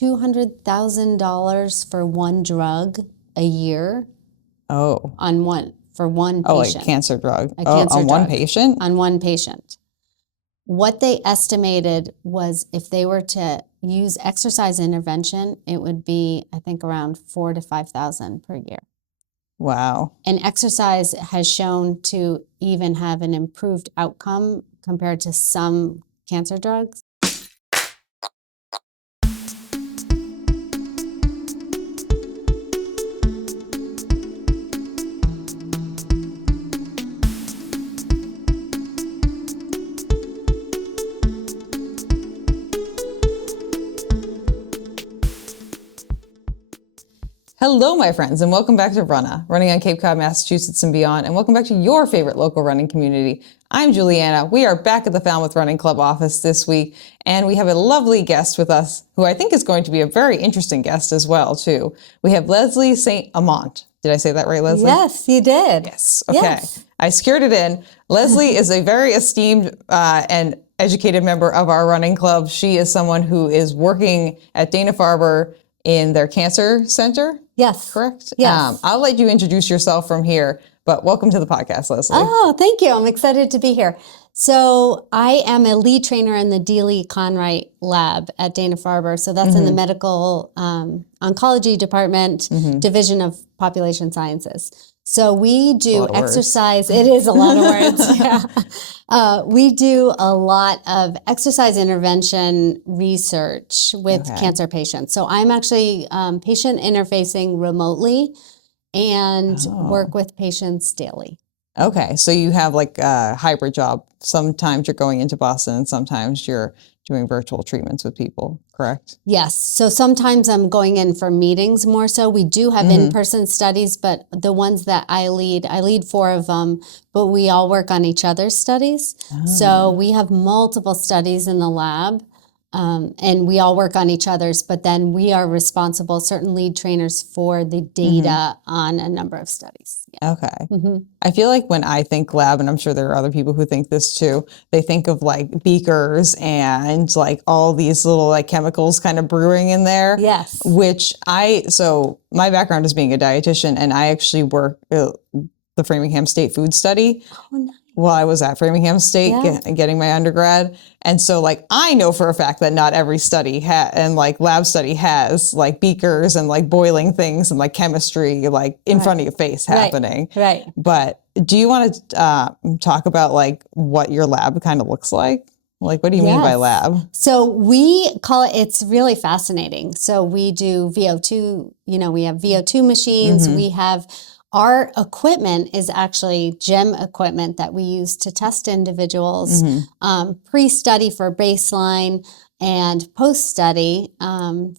$200,000 for one drug a year. Oh. For one patient. Oh, like cancer drug. Cancer on drug. One patient? On one patient. What they estimated was if they were to use exercise intervention, it would be, I think, around $4,000 to $5,000 per year. Wow. And exercise has shown to even have an improved outcome compared to some cancer drugs. Hello, my friends, and welcome back to Runnah, running on Cape Cod, Massachusetts and beyond, and welcome back to your favorite local running community. I'm Juliana. We are back at the Falmouth Running Club office this week, and we have a lovely guest with us, who I think is going to be a very interesting guest as well, too. We have Leslie St. Amant. Did I say that right, Leslie? Yes, you did. Yes. Okay. Yes. I scared it in. Leslie is a very esteemed and educated member of our running club. She is someone who is working at Dana-Farber in their cancer center. Yes. Correct? Yes. I'll let you introduce yourself from here, but welcome to the podcast, Leslie. Oh, thank you. I'm excited to be here. So I am a lead trainer in the Dieli-Conwright Lab at Dana-Farber. So that's in the medical oncology department, division of population sciences. So we do exercise. It is a lot of words. Yeah. We do a lot of exercise intervention research with cancer patients. So I'm actually patient interfacing remotely and work with patients daily. Okay. So you have like a hybrid job. Sometimes you're going into Boston and sometimes you're doing virtual treatments with people, correct? Yes. So sometimes I'm going in for meetings more so. We do have in-person studies, but the ones that I lead 4 of them, but we all work on each other's studies. So we have multiple studies in the lab, and we all work on each other's, but then we are responsible, certain lead trainers, for the data on a number of studies. Yeah. Okay. I feel like when I think lab, and I'm sure there are other people who think this too, they think of like beakers and like all these little like chemicals kind of brewing in there. Yes. So my background is being a dietitian, and I actually work the Framingham State Food Study. Oh, nice. While I was at Framingham State getting my undergrad. And so like, I know for a fact that not every study and like lab study has like beakers and like boiling things and like chemistry, like in front of your face happening. Right. But do you want to talk about like what your lab kind of looks like? Like, what do you mean by lab? So we call it, it's really fascinating. So we do VO2, we have VO2 machines. We have our equipment is actually gym equipment that we use to test individuals pre-study for baseline and post-study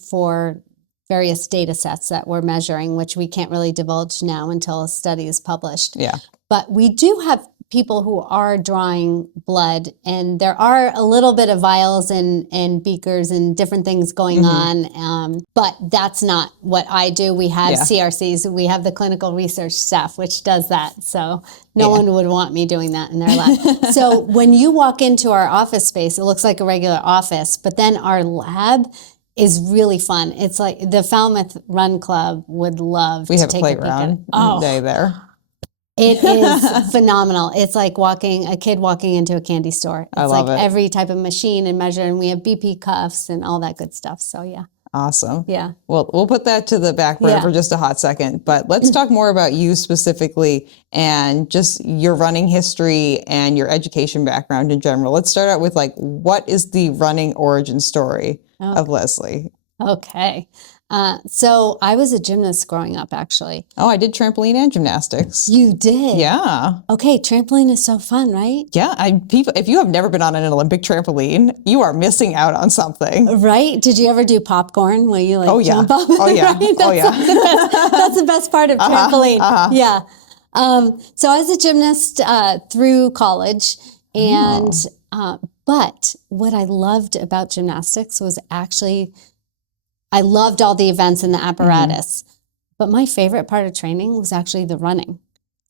for various data sets that we're measuring, which we can't really divulge now until a study is published. Yeah. But we do have people who are drawing blood, and there are a little bit of vials and beakers and different things going on, but that's not what I do. We have CRCs, we have the clinical research staff, which does that, so no one would want me doing that in their lab. So when you walk into our office space, it looks like a regular office, but then our lab is really fun. It's like the Falmouth Run Club would love to take a peek at it. We have a playground day there. It is phenomenal. It's like a kid walking into a candy store. It's I love like it. Every type of machine and measure, and we have BP cuffs and all that good stuff. So yeah. Awesome. Yeah. Well, we'll put that to the back burner for just a hot second, but let's talk more about you specifically and just your running history and your education background in general. Let's start out with like, what is the running origin story of Leslie? Okay. So I was a gymnast growing up, actually. Oh, I did trampoline and gymnastics. You did? Yeah. Okay, trampoline is so fun, right? Yeah, if you have never been on an Olympic trampoline, you are missing out on something. Right? Did you ever do popcorn where you like jump up? Oh yeah. Right? Oh yeah. That's the best part of trampoline. Yeah. So I was a gymnast through college, and but what I loved about gymnastics was actually I loved all the events and the apparatus, but my favorite part of training was actually the running.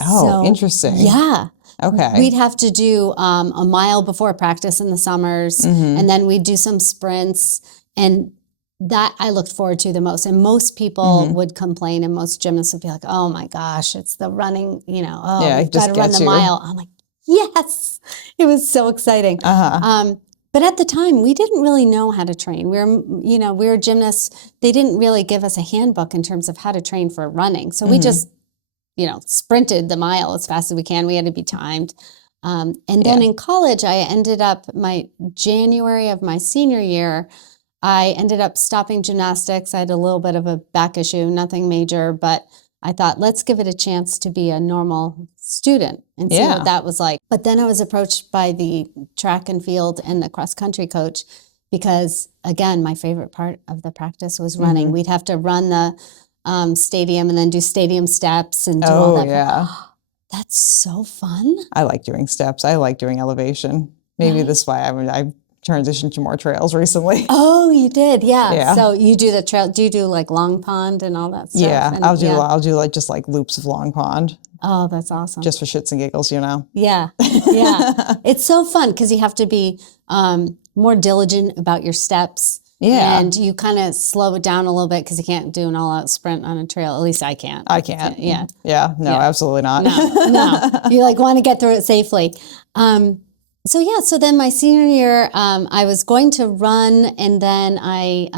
Oh, interesting. Yeah. Okay. We'd have to do a mile before practice in the summers, and then we'd do some sprints. And that I looked forward to the most. And most people would complain, and most gymnasts would be like, oh my gosh, it's the running, we've got to run the mile. I'm like, yes, it was so exciting. But at the time, we didn't really know how to train. We were gymnasts. They didn't really give us a handbook in terms of how to train for running. So we just, sprinted the mile as fast as we can. We had to be timed. And then in college, I ended up, January of my senior year, I ended up stopping gymnastics. I had a little bit of a back issue, nothing major, but I thought, let's give it a chance to be a normal student and see what that was like. But then I was approached by the track and field and the cross country coach because, again, my favorite part of the practice was running. We'd have to run the stadium and then do stadium steps and do all that. Yeah. That's so fun. I like doing steps. I like doing elevation. Maybe this is why I transitioned to more trails recently. Oh, you did, yeah. So you do the trail. Do you do like Long Pond and all that stuff? Yeah, and, I'll do like just like loops of Long Pond. Oh, that's awesome. Just for shits and giggles, Yeah, yeah. It's so fun because you have to be more diligent about your steps. Yeah. And you kind of slow it down a little bit because you can't do an all-out sprint on a trail. At least I can't. I can't. Yeah. Yeah, no, absolutely not. No. You want to get through it safely. So then my senior year, I was going to run, and then I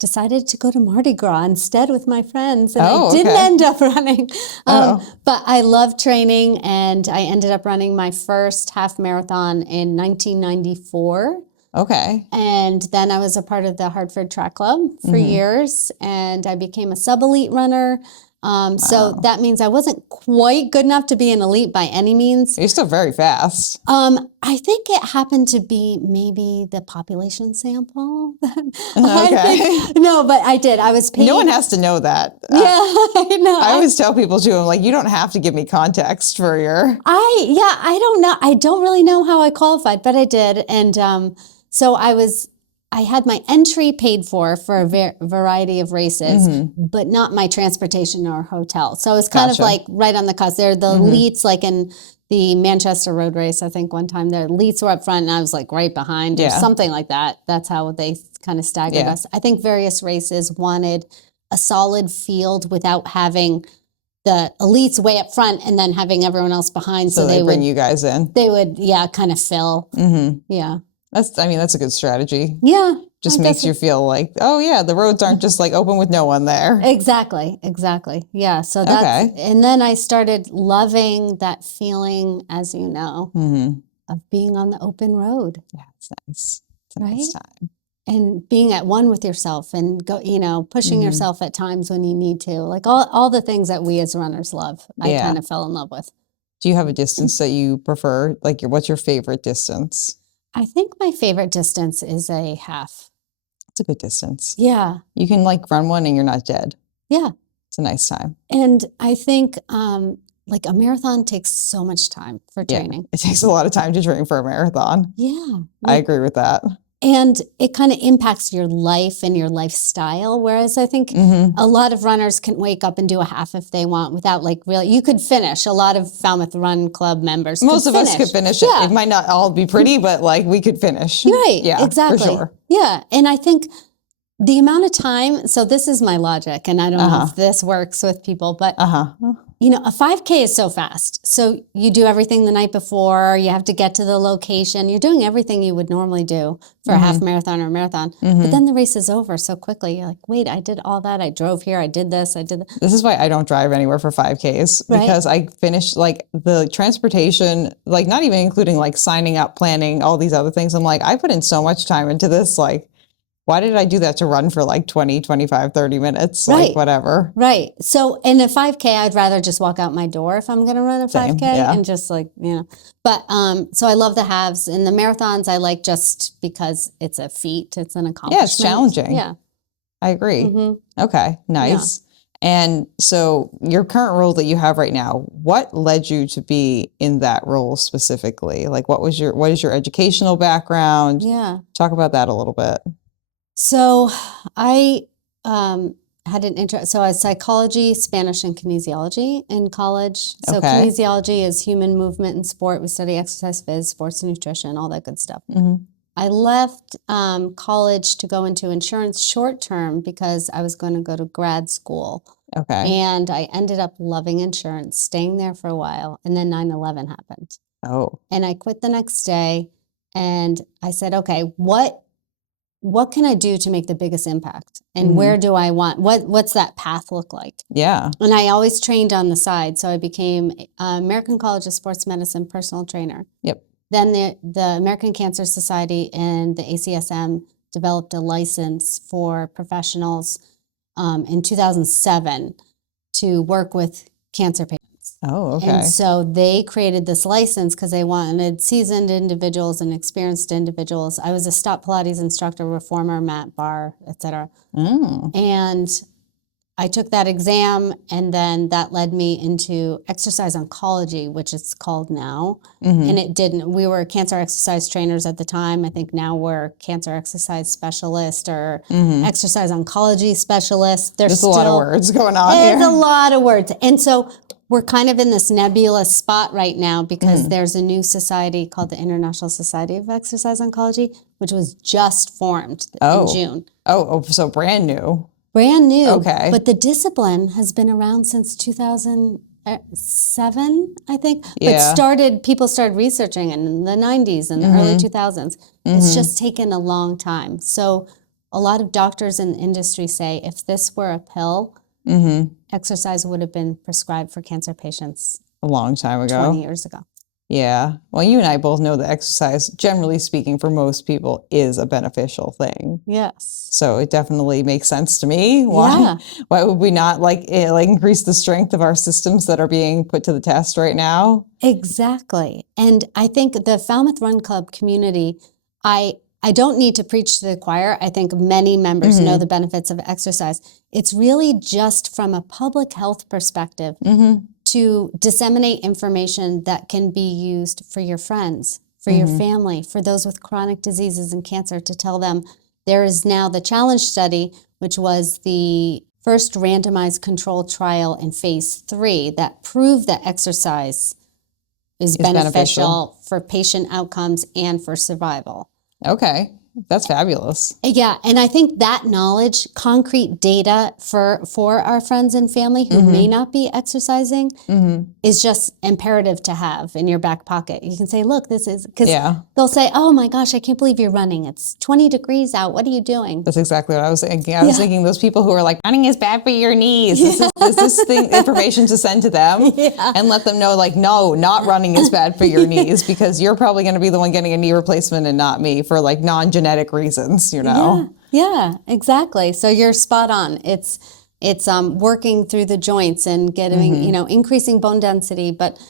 decided to go to Mardi Gras instead with my friends, and I didn't end up running. But I love training, and I ended up running my first half marathon in 1994. Okay. And then I was a part of the Hartford Track Club for years, and I became a sub-elite runner. So that means I wasn't quite good enough to be an elite by any means. You're still very fast. I think it happened to be maybe the population sample. Okay. No, but I did. I was paid. No one has to know that. Yeah, I know. I always tell people too, I'm like, you don't have to give me context for your... I don't know. I don't really know how I qualified, but I did. And so I had my entry paid for a variety of races, but not my transportation or hotel. So it was kind of like right on the cusp. They're the elites, like in the Manchester Road Race, I think one time the elites were up front and I was like right behind or something like that. That's how they kind of staggered us. I think various races wanted a solid field without having the elites way up front and then having everyone else behind. So they bring you guys in. They would, kind of fill. Yeah. That's a good strategy. Yeah. Just makes you feel like, oh yeah, the roads aren't just like open with no one there. Exactly. Yeah. So that's, and then I started loving that feeling, as you know, of being on the open road. Yeah, it's nice. It's a nice time. And being at one with yourself and pushing yourself at times when you need to, like all the things that we as runners love, I kind of fell in love with. Do you have a distance that you prefer? Like what's your favorite distance? I think my favorite distance is a half. It's a good distance. Yeah. You can like run one and you're not dead. Yeah. It's a nice time. And I think like a marathon takes so much time for training. It takes a lot of time to train for a marathon. Yeah. I agree with that. And it kind of impacts your life and your lifestyle. Whereas I think a lot of runners can wake up and do a half if they want without you could finish. A lot of Falmouth Run Club members Most of us could finish it. It might not all be pretty, but we could finish. Right. Yeah, exactly. For sure. Yeah. And I think the amount of time, so this is my logic, and I don't know if this works with people, but a 5K is so fast. So you do everything the night before, you have to get to the location, you're doing everything you would normally do for a half marathon or a marathon, but then the race is over so quickly. You're like, wait, I did all that, I drove here, I did this, I did that. This is why I don't drive anywhere for 5Ks, because I finished the transportation, not even including signing up, planning, all these other things. I'm like, I put in so much time into this, why did I do that to run for 20, 25, 30 minutes? Whatever. Right. So in a 5K, I'd rather just walk out my door if I'm going to run a 5K and just But so I love the halves, and the marathons I like just because it's a feat. It's an accomplishment. Yeah, it's challenging. Yeah. I agree. Okay, nice. Yeah. And so your current role that you have right now, what led you to be in that role specifically? What is your educational background? Yeah. Talk about that a little bit. So I had an interest. So I was psychology, Spanish, and kinesiology in college. So kinesiology is human movement and sport. We study exercise, phys, sports and nutrition, all that good stuff. I left college to go into insurance short term because I was going to go to grad school. Okay. And I ended up loving insurance, staying there for a while, and then 9/11 happened. Oh. And I quit the next day, and I said, okay, what can I do to make the biggest impact? And where do I want, what's that path look like? Yeah. And I always trained on the side. So I became American College of Sports Medicine personal trainer. Yep. Then the American Cancer Society and the ACSM developed a license for professionals in 2007 to work with cancer patients. Oh, okay. And so they created this license because they wanted seasoned individuals and experienced individuals. I was a stop Pilates instructor, reformer, mat, bar, etc. And I took that exam, and then that led me into exercise oncology, which it's called now. And it didn't. We were cancer exercise trainers at the time. I think now we're cancer exercise specialist or exercise oncology specialist. There's a lot of words going on here. There's a lot of words. And so we're kind of in this nebulous spot right now because there's a new society called the International Society of Exercise Oncology, which was just formed in June. Oh, so brand new. Brand new. Okay. But the discipline has been around since 2007, I think. Yeah. But people started researching in the 90s and the early 2000s. It's just taken a long time. So a lot of doctors in the industry say if this were a pill, exercise would have been prescribed for cancer patients a long time ago. 20 years ago. Yeah. Well, you and I both know that exercise, generally speaking, for most people is a beneficial thing. Yes. So it definitely makes sense to me. Why would we not increase the strength of our systems that are being put to the test right now? Exactly. And I think the Falmouth Run Club community, I don't need to preach to the choir. I think many members know the benefits of exercise. It's really just from a public health perspective to disseminate information that can be used for your friends, for your family, for those with chronic diseases and cancer, to tell them there is now the challenge study, which was the first randomized controlled trial in phase 3 that proved that exercise is beneficial for patient outcomes and for survival. Okay. That's fabulous. Yeah, and I think that knowledge, concrete data for our friends and family who may not be exercising is just imperative to have in your back pocket. You can say, look, this is, because they'll say, oh my gosh, I can't believe you're running. It's 20 degrees out. What are you doing? That's exactly what I was thinking. I was thinking those people who are like, running is bad for your knees. Is this information to send to them and let them know, like, no, not running is bad for your knees, because you're probably going to be the one getting a knee replacement and not me for like non-genetic reasons, you know? Yeah, exactly. So you're spot on. It's working through the joints and getting, increasing bone density, but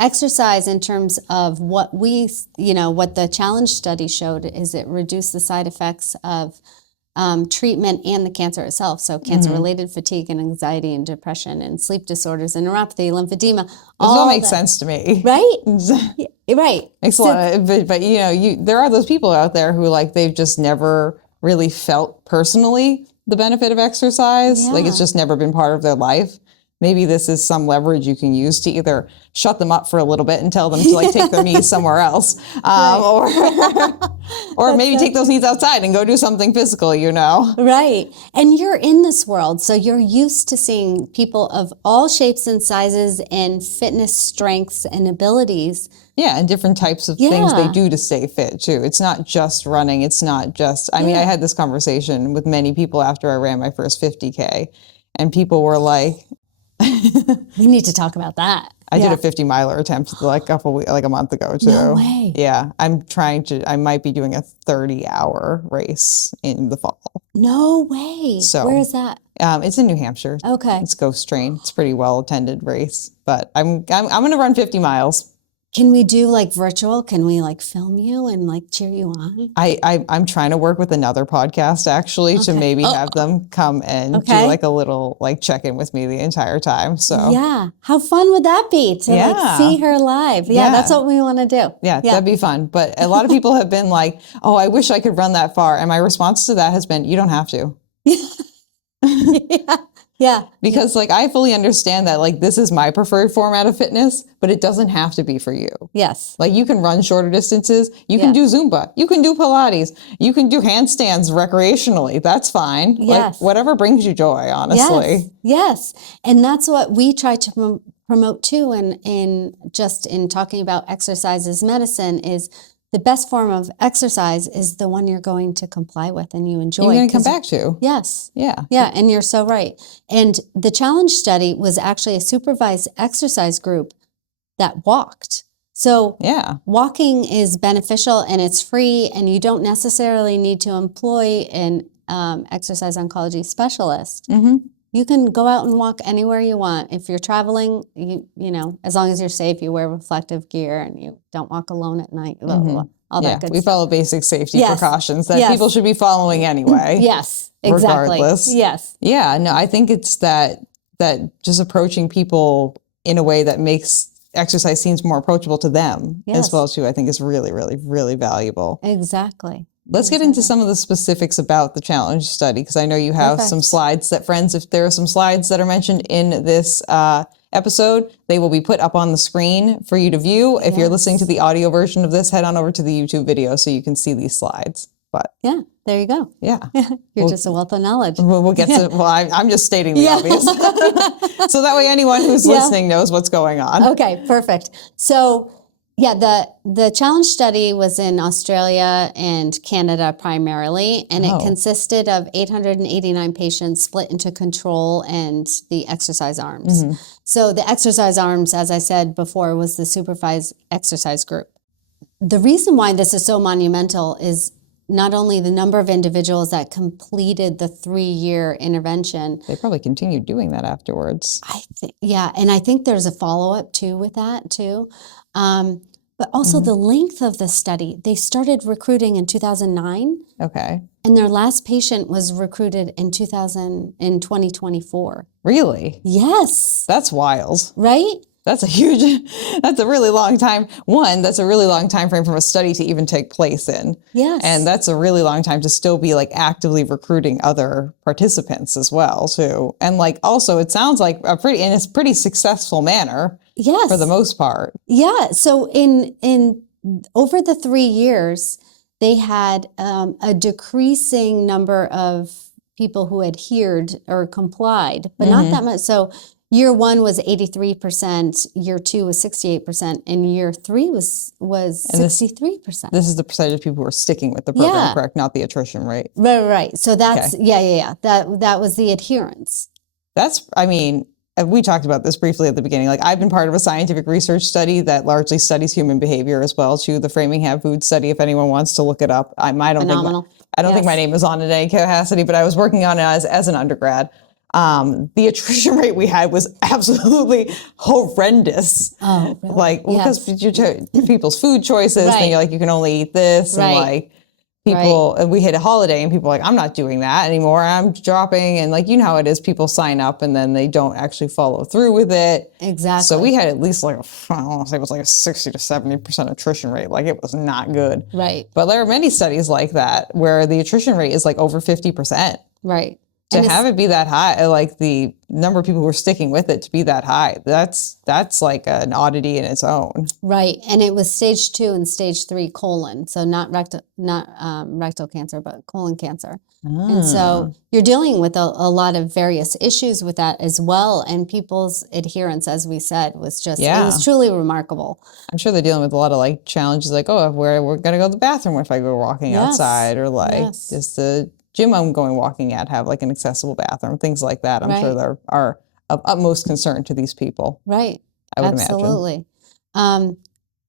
exercise in terms of what the challenge study showed is it reduced the side effects of treatment and the cancer itself. So cancer-related fatigue and anxiety and depression and sleep disorders and neuropathy, lymphedema. All makes sense to me. Right? Right. Makes a lot of, but there are those people out there who they've just never really felt personally the benefit of exercise. Like it's just never been part of their life. Maybe this is some leverage you can use to either shut them up for a little bit and tell them to take their knees somewhere else, or maybe take those knees outside and go do something physical, Right. And you're in this world, so you're used to seeing people of all shapes and sizes and fitness strengths and abilities. Yeah, and different types of things they do to stay fit too. It's not just running. It's not just, I mean, I had this conversation with many people after I ran my first 50K, and people were like, we need to talk about that. I did a 50-miler attempt a month ago too. No way. Yeah, I might be doing a 30-hour race in the fall. No way. So where is that? It's in New Hampshire. Okay. It's Ghost Train. It's a pretty well-attended race, but I'm going to run 50 miles. Can we do virtual? Can we film you and cheer you on? I'm trying to work with another podcast actually to maybe have them come and do a little check-in with me the entire time. So yeah, how fun would that be to see her live? Yeah, that's what we want to do. Yeah, that'd be fun. But a lot of people have been like, oh, I wish I could run that far. And my response to that has been, you don't have to. Yeah. Because like I fully understand that like this is my preferred format of fitness, but it doesn't have to be for you. Yes. Like you can run shorter distances, you can do Zumba, you can do Pilates, you can do handstands recreationally. That's fine. Yes. Like whatever brings you joy, honestly. Yes. And that's what we try to promote too. And in talking about exercise as medicine is the best form of exercise is the one you're going to comply with and you enjoy. You're going to come back to. Yes. Yeah. Yeah. And you're so right. And the challenge study was actually a supervised exercise group that walked. So walking is beneficial and it's free and you don't necessarily need to employ an exercise oncology specialist. Mm-hmm. You can go out and walk anywhere you want. If you're traveling, you know, as long as you're safe, you wear reflective gear and you don't walk alone at night, blah, blah, blah, all that good stuff. We follow basic safety precautions that people should be following anyway. Yes, exactly. Regardless. Yes. Yeah, no, I think it's that just approaching people in a way that makes exercise seems more approachable to them as well too, I think is really, really, really valuable. Exactly. Let's get into some of the specifics about the challenge study, because I know you have some slides that friends, if there are some slides that are mentioned in this episode, they will be put up on the screen for you to view. If you're listening to the audio version of this, head on over to the YouTube video so you can see these slides. But yeah, there you go. Yeah. You're just a wealth of knowledge. We'll get to, well, I'm just stating the obvious. So that way anyone who's listening knows what's going on. Okay, perfect. So yeah, the challenge study was in Australia and Canada primarily, and it consisted of 889 patients split into control and the exercise arms. Mm-hmm. So the exercise arms, as I said before, was the supervised exercise group. The reason why this is so monumental is not only the number of individuals that completed the 3-year intervention. They probably continued doing that afterwards. I think, and I think there's a follow-up too with that too. But also the length of the study. They started recruiting in 2009. Okay. And their last patient was recruited in 2024. Really? Yes. That's wild. Right? That's a really long time. That's a really long time frame from a study to even take place in. Yes. And that's a really long time to still be like actively recruiting other participants as well too. And like also it sounds like in a pretty successful manner. Yes. For the most part. Yeah. So in over the 3 years, they had a decreasing number of people who adhered or complied, but not that much. So year 1 was 83%, year 2 was 68%, and year 3 was 63%. This is the percentage of people who are sticking with the program, correct? Not the attrition rate. Right. So that's, that was the adherence. We talked about this briefly at the beginning. Like I've been part of a scientific research study that largely studies human behavior as well too. The Framingham Food Study, if anyone wants to look it up. I don't think my name is on it in any capacity, but I was working on it as an undergrad. The attrition rate we had was absolutely horrendous. Oh, really? Like, because people's food choices, and you're like, you can only eat this, and like people, and we hit a holiday, and people are like, I'm not doing that anymore. I'm dropping, and like, you know how it is. People sign up, and then they don't actually follow through with it. Exactly. So we had at least like, I don't want to say it was like a 60 to 70% attrition rate. Like it was not good. Right. But there are many studies like that where the attrition rate is like over 50%. Right. To have it be that high, like the number of people who are sticking with it to be that high, that's like an oddity in its own. Right, and it was stage 2 and stage 3 colon, so not rectal cancer, but colon cancer. And so you're dealing with a lot of various issues with that as well, and people's adherence, as we said, was just, it was truly remarkable. I'm sure they're dealing with a lot of like challenges, like, we're going to go to the bathroom if I go walking outside, or like just the gym I'm going walking at have like an accessible bathroom, things like that. I'm sure they are of utmost concern to these people. Right. I would Absolutely. Imagine.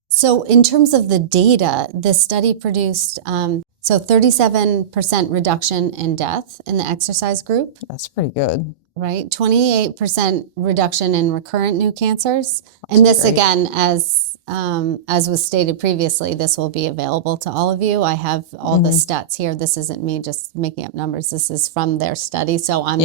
So in terms of the data, this study produced 37% reduction in death in the exercise group. That's pretty good. Right. 28% reduction in recurrent new cancers. And this, again, as was stated previously, this will be available to all of you. I have all the stats here. This isn't me just making up numbers. This is from their study. So I'm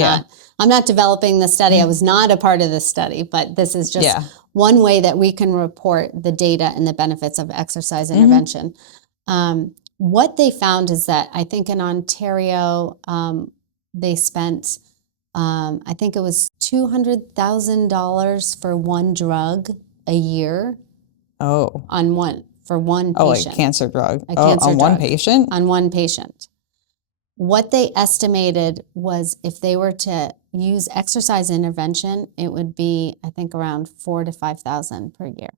not developing the study. I was not a part of this study, but this is just one way that we can report the data and the benefits of exercise intervention. What they found is that I think in Ontario, they spent I think it was $200,000 for one drug a year Oh. for one Oh, patient. like cancer drug. A cancer on one drug. patient? On one patient. What they estimated was if they were to use exercise intervention, it would be, I think, around $4,000 to $5,000 per year.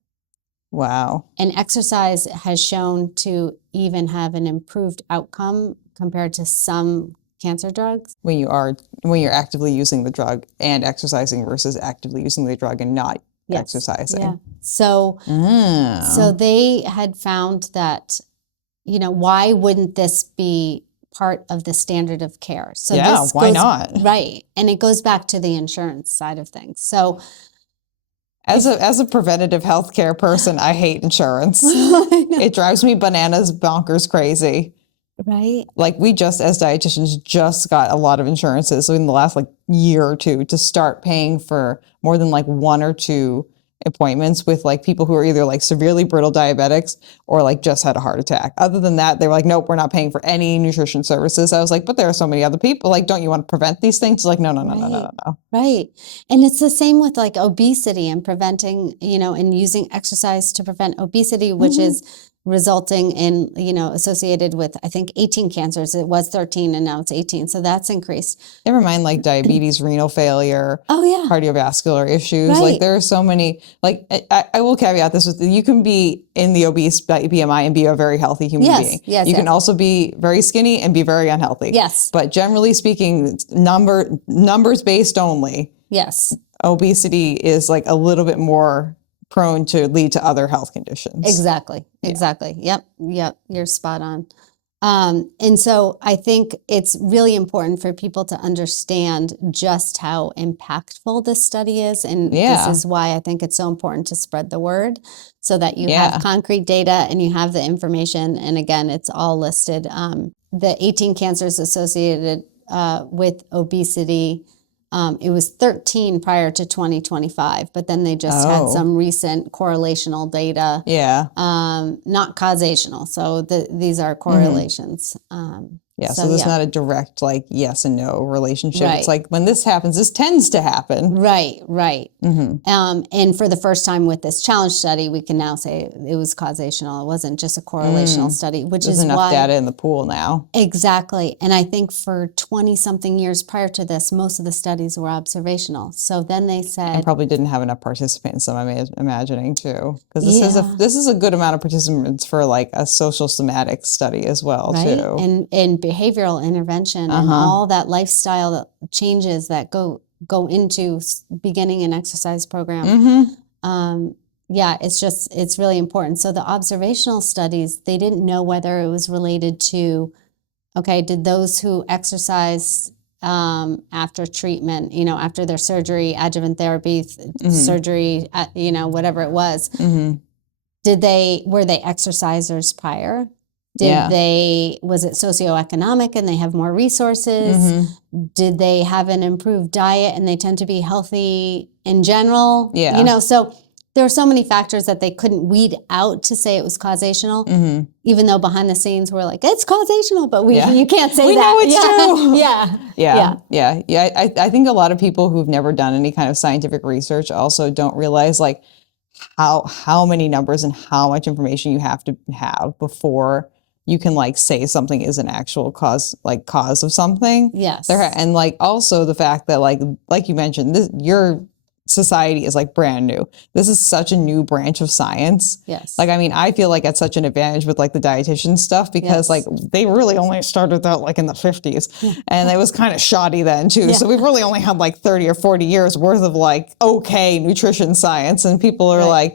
Wow. And exercise has shown to even have an improved outcome compared to some cancer drugs. When you're actively using the drug and exercising versus actively using the drug and not exercising. Yeah. So they had found that, why wouldn't this be part of the standard of care? So why not? Right. And it goes back to the insurance side of things. So as a preventative healthcare person, I hate insurance. It drives me bananas, bonkers crazy. Right. Like we as dietitians just got a lot of insurances in the last year or two to start paying for more than one or two appointments with people who are either severely brittle diabetics or just had a heart attack. Other than that, they were like, nope, we're not paying for any nutrition services. I was like, but there are so many other people. Don't you want to prevent these things? No. Right. And it's the same with obesity and preventing, and using exercise to prevent obesity, which is resulting in, associated with, I think, 18 cancers. It was 13 and now it's 18. So that's increased. Never mind diabetes, renal failure, cardiovascular issues. Right. There are so many, I will caveat this with, you can be in the obese BMI and be a very healthy human being. Yes, you can also be very skinny and be very unhealthy. Yes. But generally speaking, numbers based only. Yes. Obesity is a little bit more prone to lead to other health conditions. Exactly. Yep. You're spot on. And so I think it's really important for people to understand just how impactful this study is. And this is why I think it's so important to spread the word so that you have concrete data and you have the information. And again, it's all listed. The 18 cancers associated with obesity, it was 13 prior to 2025, but then they just had some recent correlational data. Yeah. Not causational. So these are correlations. So there's not a direct yes and no relationship. Right. It's when this happens, this tends to happen. Right. And for the first time with this challenge study, we can now say it was causational. It wasn't just a correlational study, which There's is enough why data in the pool now. Exactly. And I think for 20 something years prior to this, most of the studies were observational. So then they said, and probably didn't have enough participants, I'm imagining too, because this is a good amount of participants for a social somatic study as well too. And behavioral intervention and all that lifestyle changes that go into beginning an exercise program. It's really important. So the observational studies, they didn't know whether it was related to, did those who exercised after treatment, after their surgery, adjuvant therapy, surgery, whatever it was, were they exercisers prior? Was it socioeconomic and they have more resources? Did they have an improved diet and they tend to be healthy in general? So there were so many factors that they couldn't weed out to say it was causational, even though behind the scenes we're like, it's causational, but you can't say we that. We know it's true. Yeah. I think a lot of people who've never done any kind of scientific research also don't realize how many numbers and how much information you have to have before you can say something is an actual cause of something. Yes. And also the fact that like you mentioned, your society is brand new. This is such a new branch of science. Yes. I feel it's such an advantage with the dietitian stuff because they really only started that in the 50s and it was kind of shoddy then too. Yeah. So we've really only had 30 or 40 years worth of okay nutrition science, and people are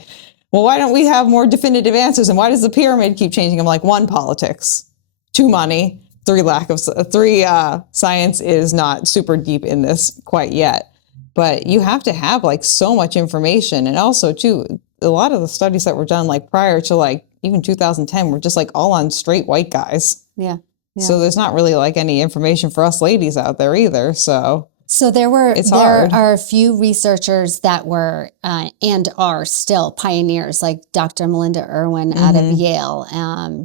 well, why don't we have more definitive answers? And why does the pyramid keep changing? I'm 1, politics, 2, money, 3, science is not super deep in this quite yet. But you have to have so much information. And also too, a lot of the studies that were done prior to even 2010 were just all on straight white guys. Yeah. So there's not really any information for us ladies out there either. So there are a few researchers that were and are still pioneers, like Dr. Melinda Irwin out of Yale.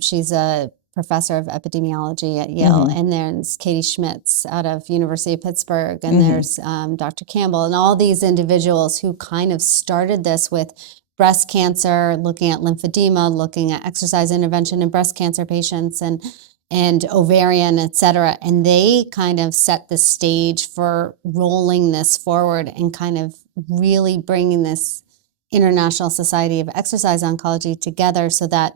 She's a professor of epidemiology at Yale, and there's Katie Schmitz out of University of Pittsburgh, and there's Dr. Campbell, and all these individuals who kind of started this with breast cancer, looking at lymphedema, looking at exercise intervention in breast cancer patients, and ovarian, et cetera. And they kind of set the stage for rolling this forward and kind of really bringing this International Society of Exercise Oncology together so that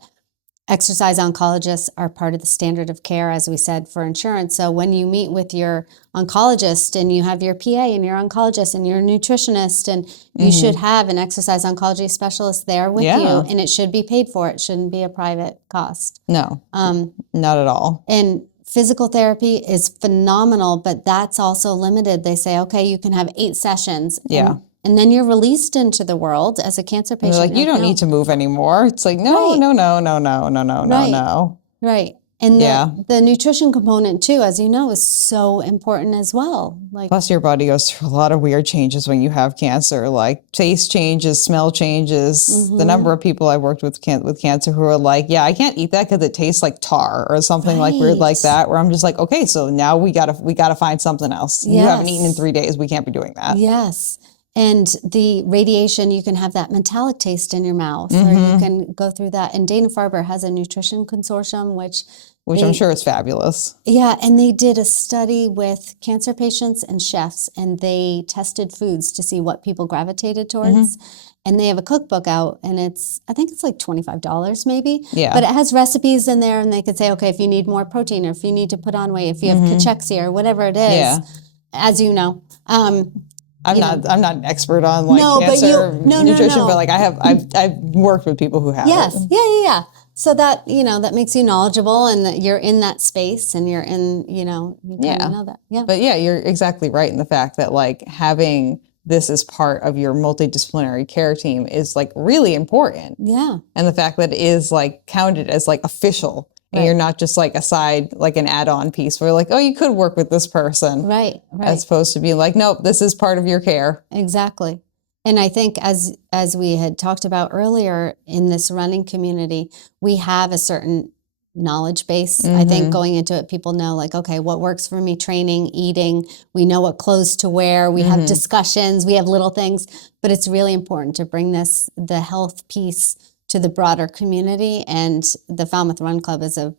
exercise oncologists are part of the standard of care, as we said, for insurance. So when you meet with your oncologist and you have your PA and your oncologist and your nutritionist, and you should have an exercise oncology specialist there with you, and it should be paid for. It shouldn't be a private cost. No, not at all. And physical therapy is phenomenal, but that's also limited. They say, okay, you can have 8 sessions. And then you're released into the world as a cancer patient. They're like, you don't need to move anymore. It's like, no. Right. And the nutrition component too, as you know, is so important as well. Like, plus your body goes through a lot of weird changes when you have cancer, like taste changes, smell changes. The number of people I've worked with cancer who are like, I can't eat that because it tastes like tar or something like weird like that, where I'm just like, okay, so now we gotta find something else. You haven't eaten in 3 days. We can't be doing that. Yes. And the radiation, you can have that metallic taste in your mouth, or you can go through that. And Dana-Farber has a nutrition consortium, which I'm sure is fabulous. Yeah, and they did a study with cancer patients and chefs, and they tested foods to see what people gravitated towards. And they have a cookbook out, and I think it's like $25 maybe. Yeah. But it has recipes in there, and they could say, okay, if you need more protein, or if you need to put on weight, if you have cachexia, or whatever it is, as you know. I'm not an expert on cancer nutrition, but like I've worked with people who have it. Yeah. So that, that makes you knowledgeable, and that you're in that space, and you're in, you kind of know that. Yeah. But you're exactly right in the fact that like having this as part of your multidisciplinary care team is like really important. Yeah. And the fact that it is like counted as like official. And you're not just like a side, like an add-on piece where like, oh, you could work with this person. Right. As opposed to being like, nope, this is part of your care. Exactly. And I think as we had talked about earlier, in this running community, we have a certain knowledge base. I think going into it, people know like, okay, what works for me, training, eating, we know what clothes to wear, we have discussions, we have little things, but it's really important to bring the health piece to the broader community, and the Falmouth Run Club is a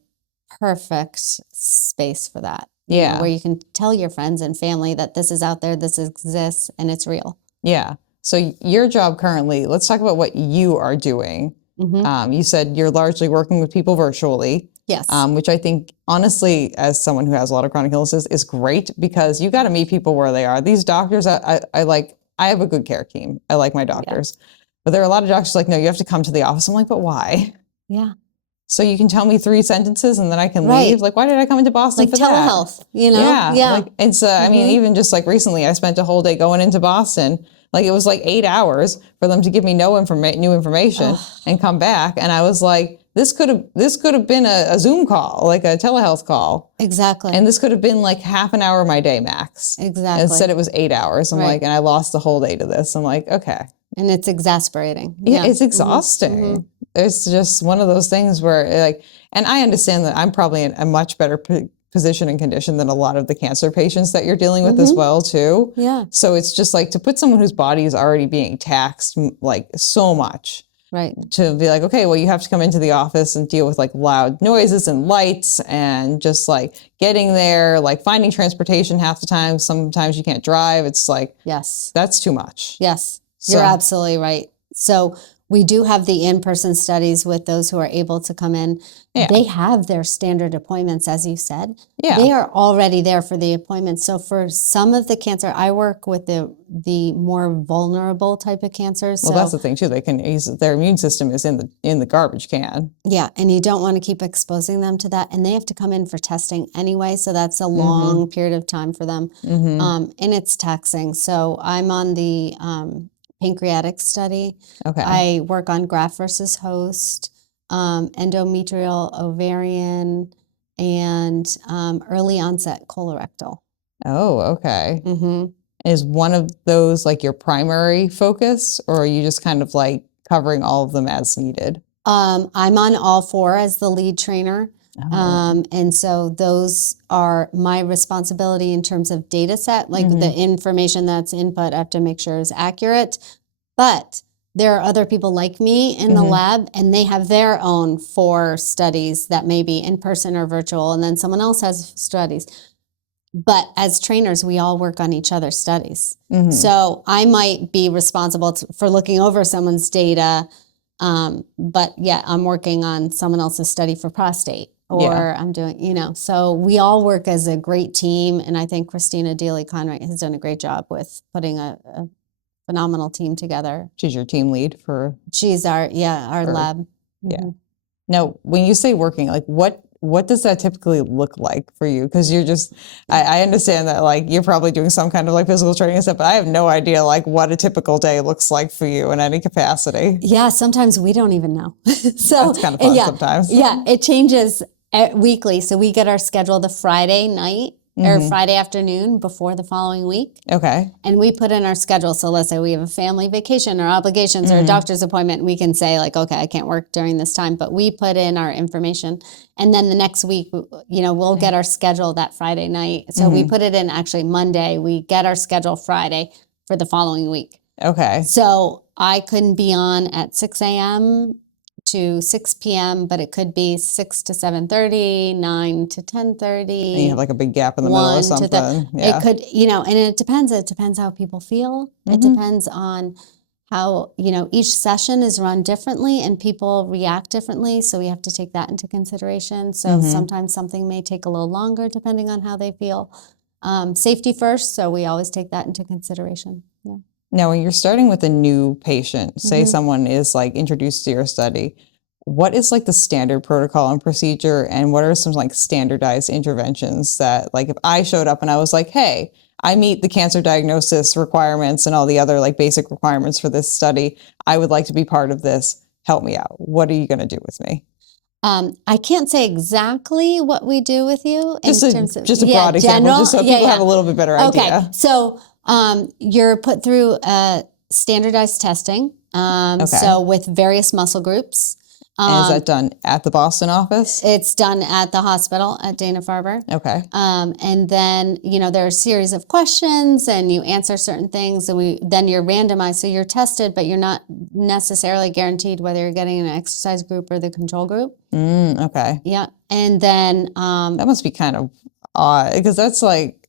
perfect space for that. Yeah. Where you can tell your friends and family that this is out there, this exists, and it's real. Yeah. So your job currently, let's talk about what you are doing. You said you're largely working with people virtually. Yes. Which I think, honestly, as someone who has a lot of chronic illnesses, is great, because you got to meet people where they are. These doctors, I have a good care team. I like my doctors. But there are a lot of doctors like, no, you have to come to the office. I'm like, but why? Yeah. So you can tell me 3 sentences and then I can leave? Like, why did I come into Boston for telehealth, that? Yeah. Like, it's, I mean, even just like recently, I spent a whole day going into Boston. Like, it was like 8 hours for them to give me new information and come back. And I was like, this could have been a Zoom call, like a telehealth call. Exactly. And this could have been like half an hour of my day max. Exactly. Instead it was 8 hours. I'm like, and I lost the whole day to this. I'm like, okay. And it's exasperating. Yeah, it's exhausting. It's just one of those things where like, and I understand that I'm probably in a much better position and condition than a lot of the cancer patients that you're dealing with as well too. Yeah. So it's just like to put someone whose body is already being taxed like so much. Right. To be like, okay, well, you have to come into the office and deal with like loud noises and lights and just like getting there, like finding transportation half the time. Sometimes you can't drive. It's like, yes, that's too much. Yes, you're absolutely right. So we do have the in-person studies with those who are able to come in. Yeah. They have their standard appointments, as you said. Yeah. They are already there for the appointments. So for some of the cancer, I work with the more vulnerable type of cancers. Well, that's the thing too. They can their immune system is in the garbage can. Yeah, and you don't want to keep exposing them to that. And they have to come in for testing anyway. So that's a long period of time for them. And it's taxing. So I'm on the pancreatic study. Okay. I work on graft versus host, endometrial, ovarian, and early onset colorectal. Oh, okay. Is one of those like your primary focus, or are you just kind of like covering all of them as needed? I'm on all 4 as the lead trainer. And so those are my responsibility in terms of data set, like the information that's input, I have to make sure is accurate. But there are other people like me in the lab, and they have their own 4 studies that may be in person or virtual, and then someone else has studies. But as trainers, we all work on each other's studies. So I might be responsible for looking over someone's data, but yeah, I'm working on someone else's study for prostate, or I'm doing, so we all work as a great team. And I think Christina Dieli-Conwright has done a great job with putting a phenomenal team together. She's your team lead for? She's our lab. Yeah. Now, when you say working, like what does that typically look like for you? Because you're just, I understand that like you're probably doing some kind of like physical training and stuff, but I have no idea like what a typical day looks like for you in any capacity. Yeah, sometimes we don't even know. So that's kind of fun sometimes. Yeah, it changes weekly. So we get our schedule the Friday night or Friday afternoon before the following week. Okay. And we put in our schedule. So let's say we have a family vacation or obligations or a doctor's appointment. We can say like, okay, I can't work during this time, but we put in our information. And then the next week, we'll get our schedule that Friday night. So we put it in actually Monday. We get our schedule Friday for the following week. Okay. So I couldn't be on at 6 a.m. to 6 p.m., but it could be 6 to 7:30, 9 to 10:30. And you have like a big gap in the middle or something. It could, and it depends. It depends how people feel. It depends on how, each session is run differently and people react differently. So we have to take that into consideration. So sometimes something may take a little longer depending on how they feel. Safety first. So we always take that into consideration. Yeah. Now, when you're starting with a new patient, say someone is like introduced to your study, what is like the standard protocol and procedure, and what are some like standardized interventions that like if I showed up and I was like, hey, I meet the cancer diagnosis requirements and all the other like basic requirements for this study, I would like to be part of this, help me out. What are you going to do with me? I can't say exactly what we do with you Just a broad example, general, just so people have a little bit better idea. Okay, so you're put through standardized testing, so with various muscle groups. And is that done at the Boston office? It's done at the hospital at Dana-Farber. Okay. And then, there are a series of questions and you answer certain things and then you're randomized. So you're tested, but you're not necessarily guaranteed whether you're getting an exercise group or the control group. Okay. Yeah. And then... that must be kind of odd because that's like,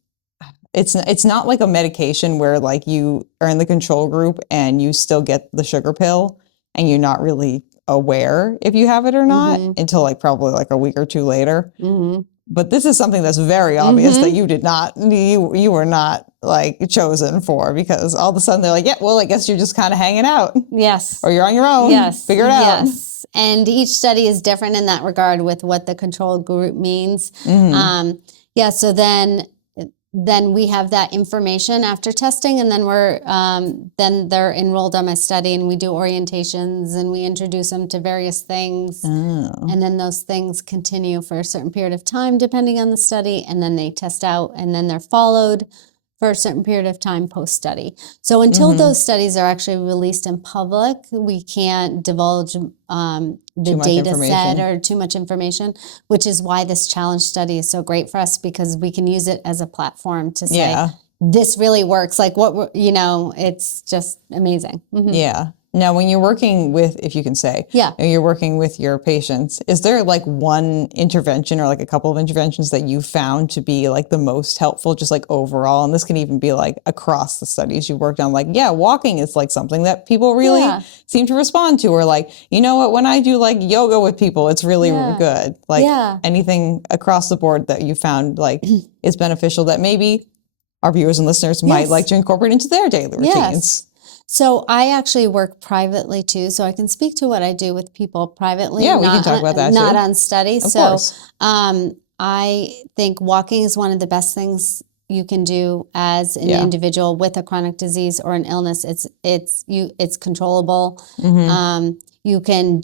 it's not like a medication where like you are in the control group and you still get the sugar pill and you're not really aware if you have it or not until like probably like a week or two later. But this is something that's very obvious that you were not like chosen for, because all of a sudden they're like, yeah, well, I guess you're just kind of hanging out. Yes. Or you're on your own. Yes. Figure it out. Yes. And each study is different in that regard with what the control group means. So then we have that information after testing, and then then they're enrolled on my study, and we do orientations and we introduce them to various things. And then those things continue for a certain period of time depending on the study, and then they test out, and then they're followed for a certain period of time post-study. So until those studies are actually released in public, we can't divulge the data set or too much information, which is why this challenge study is so great for us, because we can use it as a platform to say, this really works. Like it's just amazing. Yeah. Now, when you're working with, if you can say, you're working with your patients, is there like one intervention or like a couple of interventions that you found to be like the most helpful, just like overall? And this can even be like across the studies you worked on, like, walking is like something that people really seem to respond to, or like, you know what, when I do like yoga with people, it's really good. Like anything across the board that you found like is beneficial that maybe our viewers and listeners might like to incorporate into their daily routines. So I actually work privately too, so I can speak to what I do with people privately. Yeah, we can talk about that not too. on study. Of course. I think walking is one of the best things you can do as an individual with a chronic disease or an illness. It's controllable. You can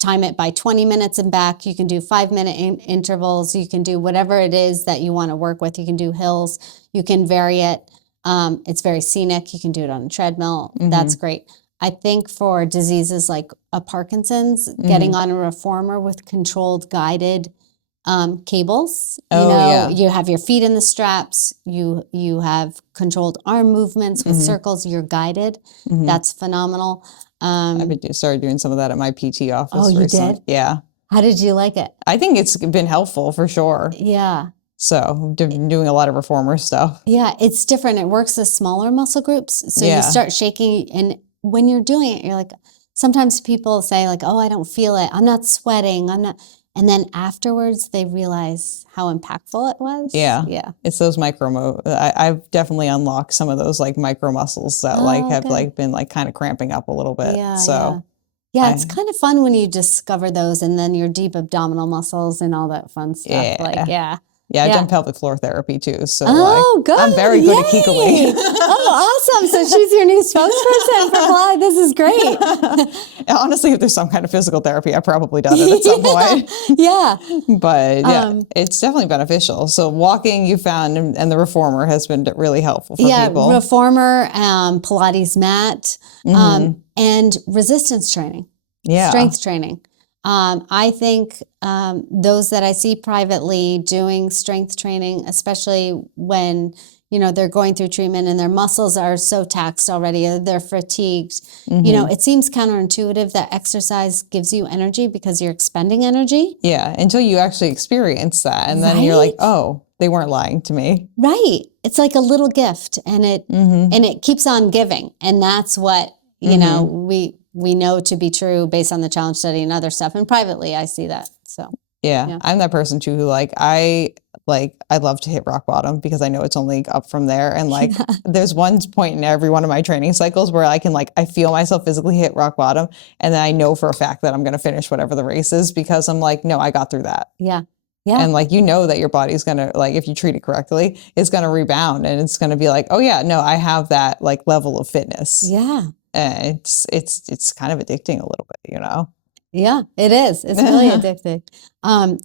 time it by 20 minutes and back. You can do 5-minute intervals. You can do whatever it is that you want to work with. You can do hills. You can vary it. It's very scenic. You can do it on a treadmill. That's great. I think for diseases like a Parkinson's, getting on a reformer with controlled guided cables. You have your feet in the straps. You have controlled arm movements with circles. You're guided. That's phenomenal. I've started doing some of that at my PT office. Oh, you recently. did? Yeah. How did you like it? I think it's been helpful for sure. Yeah. So doing a lot of reformer stuff. Yeah, it's different. It works with smaller muscle groups. So you start shaking, and when you're doing it, you're like, sometimes people say like, oh, I don't feel it. I'm not sweating. I'm not. And then afterwards, they realize how impactful it was. Yeah. Yeah. It's those I've definitely unlocked some of those like micro muscles that have like been like kind of cramping up a little bit. Yeah. So yeah, it's kind of fun when you discover those, and then your deep abdominal muscles and all that fun stuff. Yeah, I've done pelvic floor therapy too. So good. I'm very good at Kegel. Awesome. So she's your new spokesperson for Fly. This is great. Honestly, if there's some kind of physical therapy, I've probably done it at some point. Yeah. But it's definitely beneficial. So walking, you found, and the reformer has been really helpful for people. Reformer, Pilates mat, and resistance training. Strength training. I think those that I see privately doing strength training, especially when, they're going through treatment and their muscles are so taxed already, they're fatigued. It seems counterintuitive that exercise gives you energy because you're expending energy. Yeah, until you actually experience that. And then you're like, oh, they weren't lying to me. Right. It's like a little gift, and it keeps on giving. And that's what, we know to be true based on the challenge study and other stuff. And privately, I see that. So yeah. I'm that person too who I love to hit rock bottom because I know it's only up from there. And there's one point in every one of my training cycles where I can I feel myself physically hit rock bottom, and then I know for a fact that I'm going to finish whatever the race is because I'm like, no, I got through that. Yeah. Yeah. And that your body's going to, if you treat it correctly, it's going to rebound, and it's going to be like, oh yeah, no, I have that level of fitness. Yeah. It's kind of addicting a little bit, Yeah, it is. It's really addicting.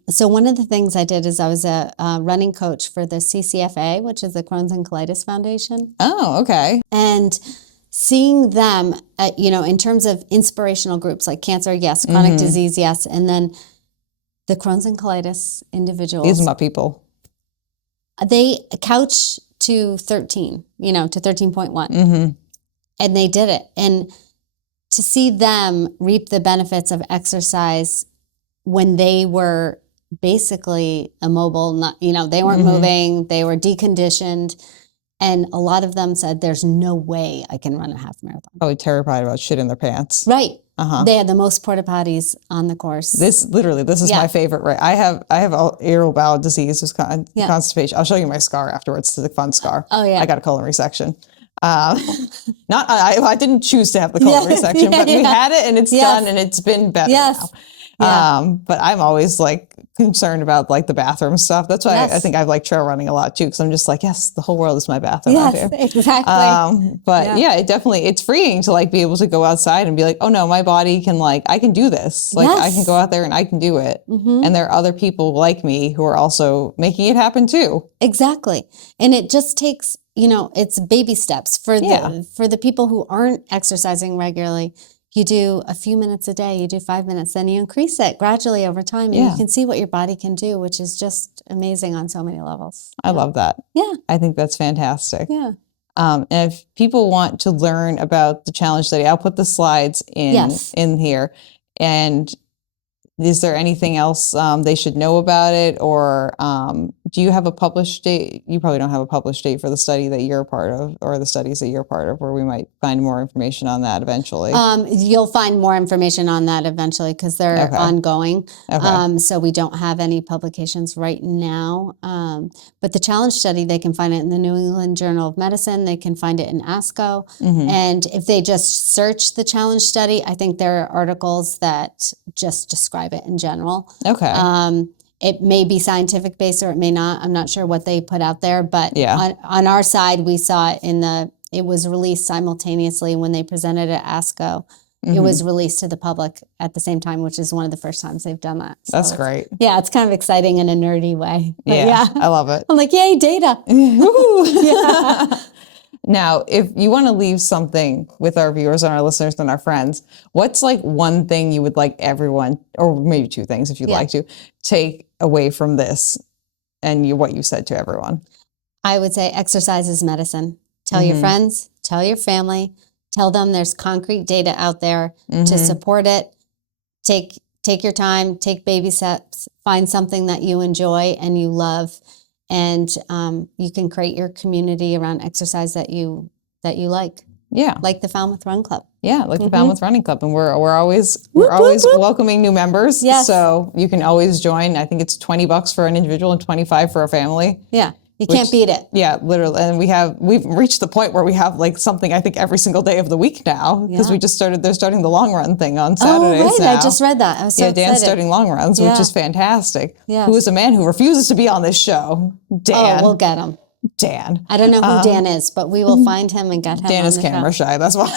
So one of the things I did is I was a running coach for the CCFA, which is the Crohn's and Colitis Foundation. Oh, okay. And seeing them, in terms of inspirational groups like cancer, yes, chronic disease, yes, and then the Crohn's and Colitis individuals. These are my people. They couch to 13, to 13.1. And they did it. And to see them reap the benefits of exercise when they were basically immobile, they weren't moving, they were deconditioned. And a lot of them said, there's no way I can run a half marathon. Probably terrified about shit in their pants. Right. They had the most porta potties on the course. This is my favorite. Right. I have irritable bowel disease, constipation. I'll show you my scar afterwards. It's a fun scar. Oh yeah. I got a colon resection. I didn't choose to have the colon resection, but we had it, and it's done, and it's been better now. But I'm always concerned about the bathroom stuff. That's why I think I've trail running a lot too, because I'm just yes, the whole world is my bathroom out here. Exactly. But it's freeing to be able to go outside and be like, oh no, my body can I can do this. I can go out there and I can do it. And there are other people like me who are also making it happen too. Exactly. And it just takes, it's baby steps for the people who aren't exercising regularly. You do a few minutes a day, you do 5 minutes, then you increase it gradually over time, and you can see what your body can do, which is just amazing on so many levels. I love that. Yeah. I think that's fantastic. Yeah. And if people want to learn about the challenge study, I'll put the slides in here. And is there anything else they should know about it? Or do you have a published date? You probably don't have a published date for the study that you're a part of, or the studies that you're a part of, where we might find more information on that eventually. You'll find more information on that eventually because they're ongoing. Okay. So we don't have any publications right now. But the challenge study, they can find it in the New England Journal of Medicine. They can find it in ASCO. And if they just search the challenge study, I think there are articles that just describe it in general. Okay. It may be scientific based or it may not. I'm not sure what they put out there, but on our side, we saw it it was released simultaneously when they presented at ASCO. It was released to the public at the same time, which is one of the first times they've done that. So that's great. Yeah, it's kind of exciting in a nerdy way. But I love it. I'm like, yay, data. Now, if you want to leave something with our viewers and our listeners and our friends, what's like one thing you would like everyone, or maybe two things if you'd like to, take away from this and what you said to everyone? I would say exercise is medicine. Tell your friends, tell your family, tell them there's concrete data out there to support it. Take your time, take baby steps, find something that you enjoy and you love, and you can create your community around exercise that you like. Yeah, like the Falmouth Run Club. Yeah, like the Falmouth Running Club, and we're always welcoming new members. Yes. So you can always join. I think it's $20 for an individual and $25 for a family. Yeah. You can't beat it. Yeah, literally. And we've reached the point where we have like something I think every single day of the week now, because they're starting the long run thing on Saturdays. Oh, right. Now. I just read that. I was so excited. Dan's starting long runs, which is fantastic. Yes. Who is a man who refuses to be on this show? Dan. Oh, we'll get him. Dan. I don't know who Dan is, but we will find him and get him Dan on is the camera show. shy. That's why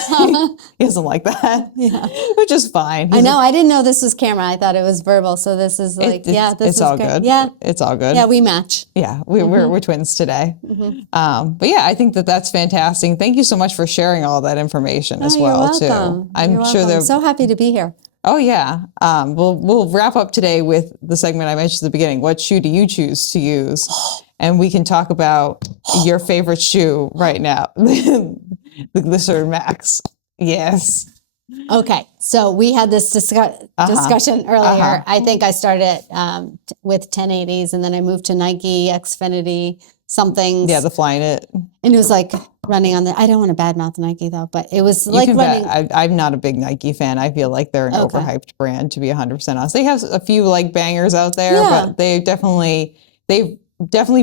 he doesn't like that. Yeah. Which is fine. I know. I didn't know this was camera. I thought it was verbal. So this is like, this it's is all great. good. Yeah. It's all good. Yeah, we match. Yeah, we're twins today. But yeah, I think that's fantastic. Thank you so much for sharing all that information as well, you're welcome. too. I'm sure I'm so happy to be here. Oh yeah. We'll wrap up today with the segment I mentioned at the beginning. What shoe do you choose to use? And we can talk about your favorite shoe right now, the Glycerin Max. Yes. Okay, so we had this discussion earlier. I think I started with 1080s, and then I moved to Nike, Xfinity, something. Yeah, the Flying It. And it was like running on I don't want to badmouth Nike though, but it was like running. I'm not a big Nike fan. I feel like they're an overhyped brand, to be 100% honest. They have a few like bangers out there, but they've definitely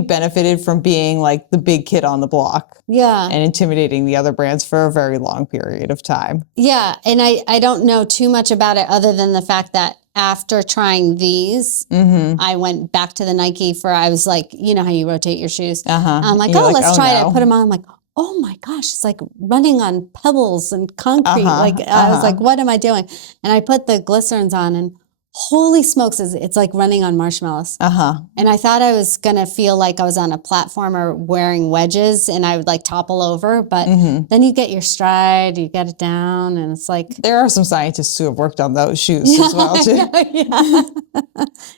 benefited from being like the big kid on the block. Yeah. And intimidating the other brands for a very long period of time. Yeah. And I don't know too much about it other than the fact that after trying these, I went back to the Nike I was like, you know how you rotate your shoes. I'm like, let's try it. I put them on. I'm like, oh my gosh, it's like running on pebbles and concrete. I was like, what am I doing? And I put the glycerins on, and holy smokes, it's like running on marshmallows. And I thought I was going to feel like I was on a platform or wearing wedges and I would like topple over. But then you get your stride, you get it down, and it's like. There are some scientists who have worked on those shoes as well, too.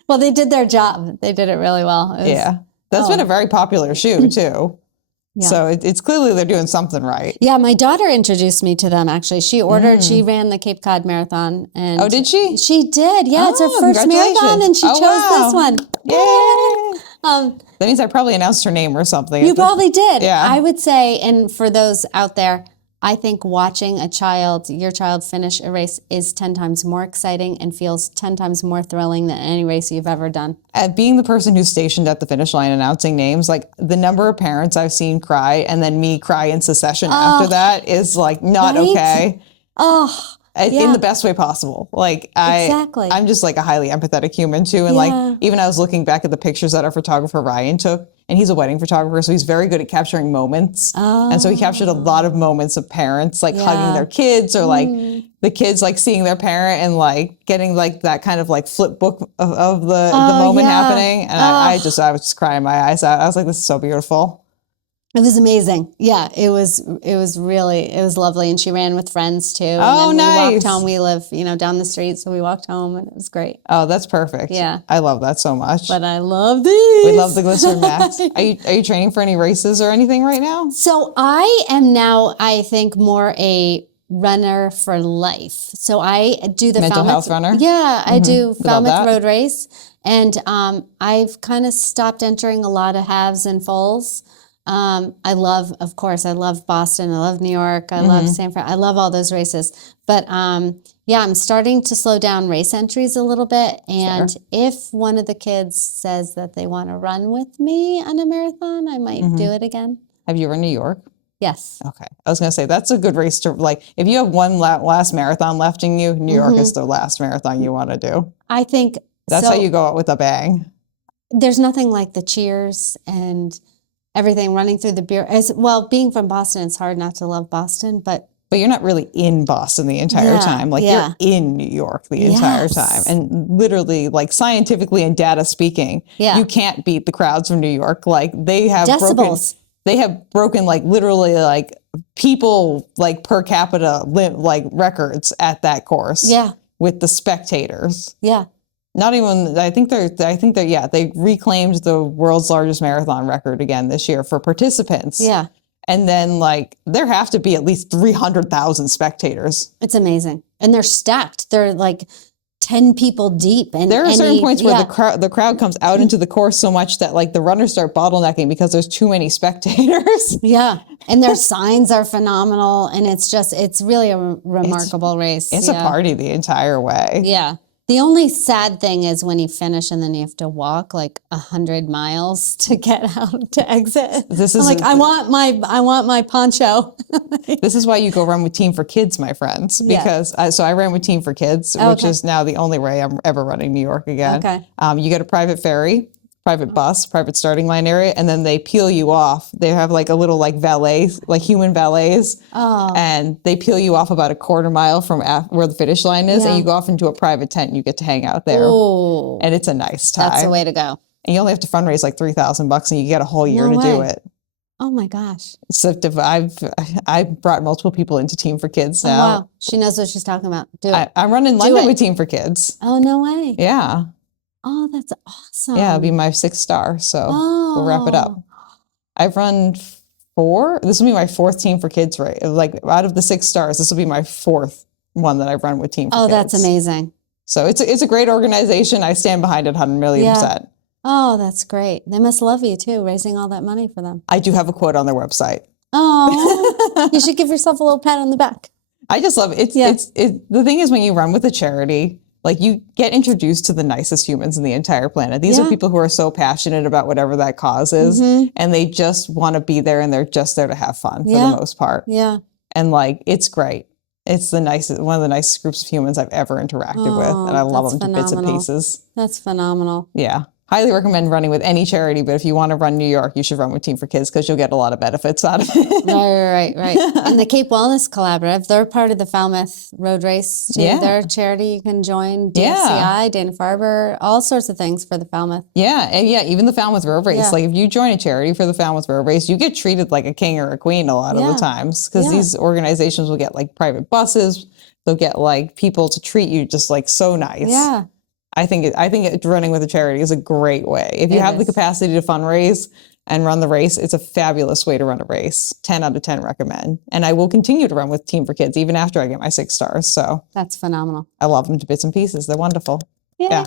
Well, they did their job. They did it really well. That's been a very popular shoe, too. Yeah. So it's clearly they're doing something right. Yeah, my daughter introduced me to them, actually. She ran the Cape Cod Marathon. And oh, did she? She did. Yeah, it's her first marathon, and she chose this one. Yay! That means I probably announced her name or something. You probably did. Yeah. I would say, and for those out there, I think watching your child finish a race is 10 times more exciting and feels 10 times more thrilling than any race you've ever done. Being the person who's stationed at the finish line announcing names, like the number of parents I've seen cry and then me cry in succession after that is like not okay. In the best way possible. Like I'm just like a highly empathetic human too. And like, even I was looking back at the pictures that our photographer Ryan took, and he's a wedding photographer, so he's very good at capturing moments. And so he captured a lot of moments of parents like hugging their kids, or like the kids like seeing their parent and like getting like that kind of like flip book of the moment happening. And I was just crying my eyes out. I was like, this is so beautiful. It was amazing. Yeah, it was lovely. And she ran with friends too. Oh, and then nice. We walked home. We live, down the street. So we walked home and it was great. Oh, that's perfect. Yeah. I love that so much. But I love these. We love the Glycerin Max. Are you training for any races or anything right now? So I am now, I think, more a runner for life. So I do the mental health runner? Yeah, I do Falmouth Road Race. And I've kind of stopped entering a lot of halves and fulls. I love Boston. I love New York. I love San Fran. I love all those races. But I'm starting to slow down race entries a little bit. And if one of the kids says that they want to run with me on a marathon, I might do it again. Have you run New York? Yes. Okay. I was going to say, that's a good race to, like, if you have one last marathon left in you, New York is the last marathon you want to do. I think that's how you go out with a bang. There's nothing like the cheers and everything running through the beer. As well, being from Boston, it's hard not to love Boston, but you're not really in Boston the entire time. Like you're in New York the entire time. And literally, like scientifically and data speaking, you can't beat the crowds from New York. Like they have decibels. They have broken like literally like people like per capita like records at that course. Yeah. With the spectators. Yeah. Not even, I think they're, they reclaimed the world's largest marathon record again this year for participants. Yeah. And then like, there have to be at least 300,000 spectators. It's amazing. And they're stacked. They're like 10 people deep. And there are certain points where the crowd comes out into the course so much that like the runners start bottlenecking because there's too many spectators. Yeah. And their signs are phenomenal. And it's really a remarkable race. It's a party the entire way. Yeah. The only sad thing is when you finish and then you have to walk like 100 miles to get out to exit. I want my poncho. This is why you go run with Team for Kids, my friends, because I ran with Team for Kids, which is now the only way I'm ever running New York again. Okay. You get a private ferry, private bus, private starting line area, and then they peel you off. They have like a little like valets, like human valets, and they peel you off about a quarter mile from where the finish line is, and you go off into a private tent and you get to hang out there. Ooh. And it's a nice time. That's the way to go. And you only have to fundraise like $3,000 and you get a whole year to do it. Oh my gosh. So I've brought multiple people into Team for Kids now. Oh, wow. She knows what she's talking about. Do it. I'm running London with Team for Kids. Oh, no way. Yeah. Oh, that's awesome. Yeah, it'll be my 6th star. So we'll wrap it up. I've run 4. This will be my 4th Team for Kids, right? Like out of the 6 stars, this will be my 4th one that I've run with Team for Kids. Oh, that's amazing. So it's a great organization. I stand behind it 100,000,000%. Oh, that's great. They must love you too, raising all that money for them. I do have a quote on their website. Oh, you should give yourself a little pat on the back. I just love it. The thing is when you run with a charity, like you get introduced to the nicest humans in the entire planet. These are people who are so passionate about whatever that cause is, and they just want to be there and they're just there to have fun for the most part. Yeah. And like, it's great. It's one of the nicest groups of humans I've ever interacted with. And I love them to bits and pieces. That's phenomenal. Yeah. Highly recommend running with any charity, but if you want to run New York, you should run with Team for Kids because you'll get a lot of benefits out of it. Right. And the Cape Wellness Collaborative, they're part of the Falmouth Road Race too. Yeah. They're a charity you can join. DFCI, Dana-Farber, all sorts of things for the Falmouth. Yeah, and even the Falmouth Road Race. Yeah. Like if you join a charity for the Falmouth Road Race, you get treated like a king or a queen a lot of the times because these organizations will get like private buses. They'll get like people to treat you just like so nice. Yeah. I think running with a charity is a great way. If you have the capacity to fundraise and run the race, it's a fabulous way to run a race. 10 out of 10 recommend. And I will continue to run with Team for Kids even after I get my 6 stars. So that's phenomenal. I love them to bits and pieces. They're wonderful. Yay. Yeah.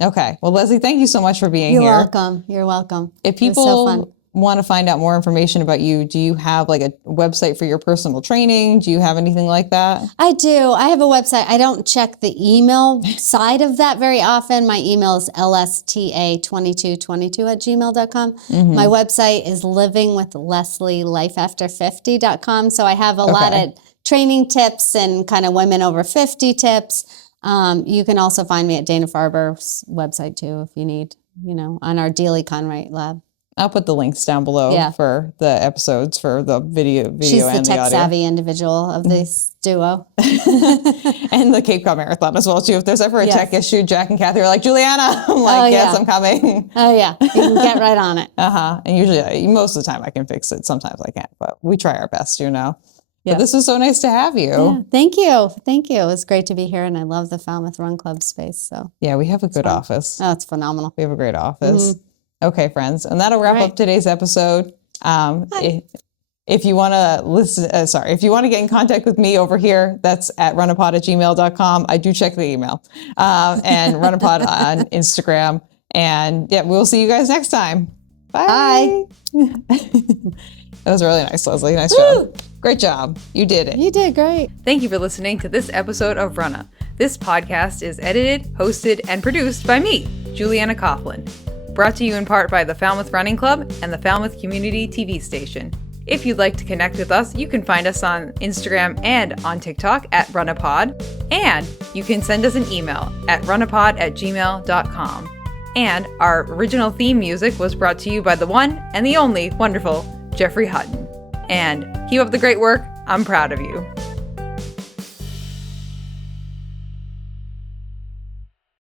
Okay. Well, Leslie, thank you so much for being here. You're welcome. If people want to find out more information about you, do you have like a website for your personal training? Do you have anything like that? I do. I have a website. I don't check the email side of that very often. My email is lsta2222@gmail.com. My website is livingwithleslielifeafter50.com. So I have a lot of training tips and kind of women over 50 tips. You can also find me at Dana-Farber's website too, if you need, on our Dieli-Conwright Lab. I'll put the links down below for the episodes for the video She's and the audio. She's the tech-savvy individual of this duo. And the Cape Cod Marathon as well, too. If there's ever a tech issue, Jack and Kathy are like, Juliana. I'm like, yes, I'm coming. Oh, yeah. You can get right on it. And usually, most of the time I can fix it. Sometimes I can't, but we try our best, But this was so nice to have you. Yeah. Thank you. It was great to be here, and I love the Falmouth Run Club space. So yeah, we have a good office. Oh, it's phenomenal. We have a great office. Okay, friends, and that'll wrap up today's episode. If you want to if you want to get in contact with me over here, that's at runnapod@gmail.com. I do check the email. And runnapod on Instagram. And we'll see you guys next time. Bye. That was really nice, Leslie. Nice job. Great job. You did it. You did great. Thank you for listening to this episode of Runnah. This podcast is edited, hosted, and produced by me, Juliana Coughlin. Brought to you in part by the Falmouth Running Club and the Falmouth Community TV station. If you'd like to connect with us, you can find us on Instagram and on TikTok at runnapod. And you can send us an email at runnapod@gmail.com. And our original theme music was brought to you by the one and the only wonderful Jeffrey Hutton. And keep up the great work. I'm proud of you.